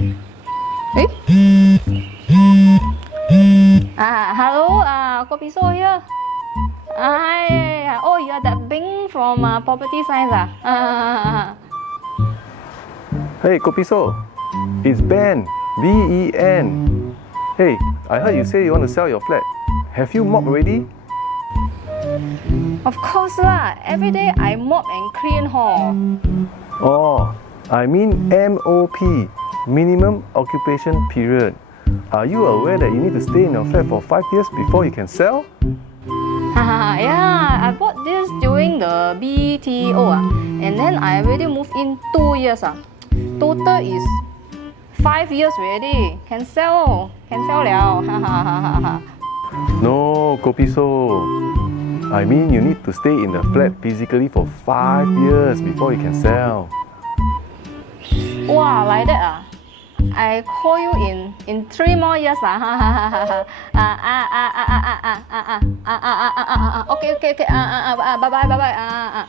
Eh? Hello, Kopi So here. Hi. Oh, you're that Bing from Property Science. Hey, Kopiso, it's Ben, B-E-N. Hey, I heard you say you want to sell your flat. Have you mopped already? Of course lah. Every day I mop and clean hall. Oh, I mean MOP, minimum occupation period. Are you aware that you need to stay in your flat for 5 years before you can sell? Yeah, I bought this during the BTO and then I already moved in 2 years. Total is 5 years already. Can sell liao. No, Kopiso. I mean you need to stay in the flat physically for 5 years before you can sell. Wow, like that I call you in 3 more years Okay. Bye.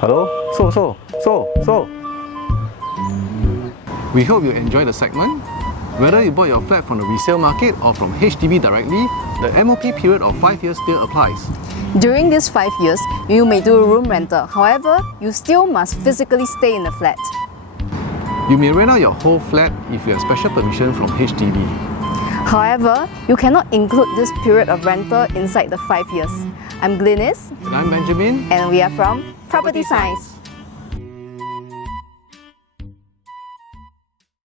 Hello? So. We hope you enjoyed the segment. Whether you bought your flat from the resale market or from HDB directly, the MOP period of 5 years still applies. During these 5 years, you may do a room rental. However, you still must physically stay in the flat. You may rent out your whole flat if you have special permission from HDB. However, you cannot include this period of rental inside the 5 years. I'm Glynis. And I'm Benjamin. And we are from Property Science.